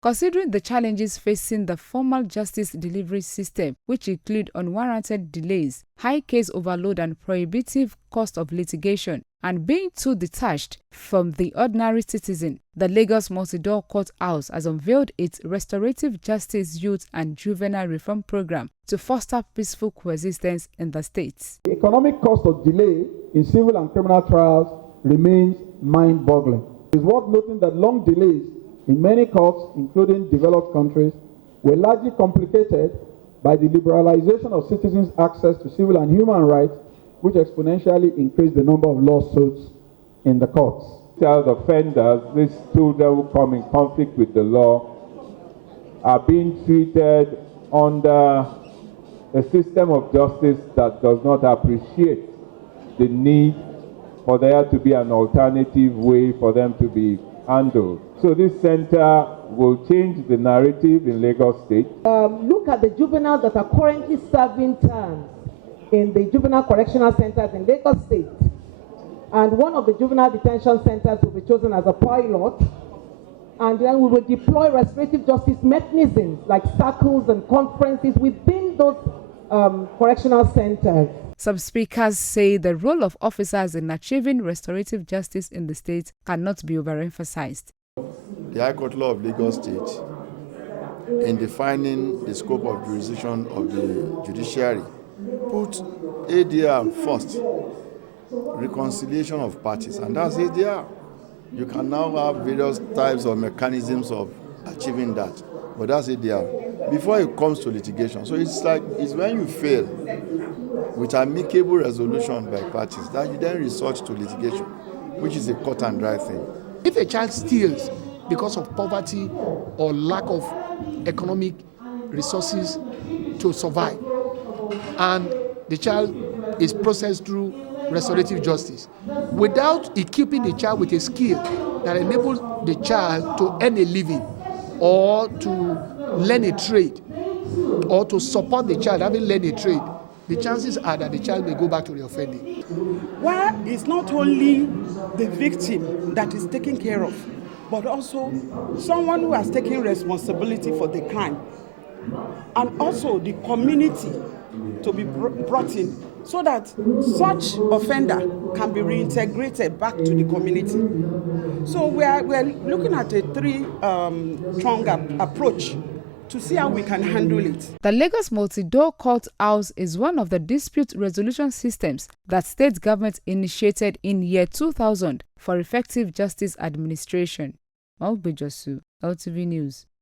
Considering the challenges facing the formal justice delivery system, which include unwarranted delays, high case overload and prohibitive cost of litigation, and being too detached from the ordinary citizen, the Lagos Multi-Door Court House has unveiled its Restorative Justice Youth and Juvenile Reform Program to foster peaceful coexistence in the state. The economic cost of delay in civil and criminal trials remains mind-boggling. It is worth noting that long delays in many courts, including developed countries, were largely complicated by the liberalization of citizens' access to civil and human rights, which exponentially increased the number of lawsuits in the courts. Child offenders, these children who come in conflict with the law, are being treated under a system of justice that does not appreciate the need for there to be an alternative way for them to be handled. So this center will change the narrative in Lagos State. Look at the juveniles that are currently serving terms in the juvenile correctional centers in Lagos State. And one of the juvenile detention centers will be chosen as a pilot. And then we will deploy restorative justice mechanisms like circles and conferences within those correctional centers. Some speakers say the role of officers in achieving restorative justice in the state cannot be overemphasized. The High Court Law of Lagos State, in defining the scope of jurisdiction of the judiciary, put ADR first, reconciliation of parties, and that's ADR. You can now have various types of mechanisms of achieving that, but that's ADR. Before it comes to litigation, so it's when you fail with amicable resolution by parties that you then resort to litigation, which is a cut and dry thing. If a child steals because of poverty or lack of economic resources to survive, and the child is processed through restorative justice, without equipping the child with a skill that enables the child to earn a living or to learn a trade or to support the child having learned a trade, the chances are that the child may go back to the offending. Where it's not only the victim that is taken care of, but also someone who has taken responsibility for the crime, and also the community to be brought in so that such offender can be reintegrated back to the community. So we are looking at a three-pronged approach to see how we can handle it. The Lagos Multi-Door Court House is one of the dispute resolution systems that state government initiated in year 2000 for effective justice administration. Maugbe, LTV News.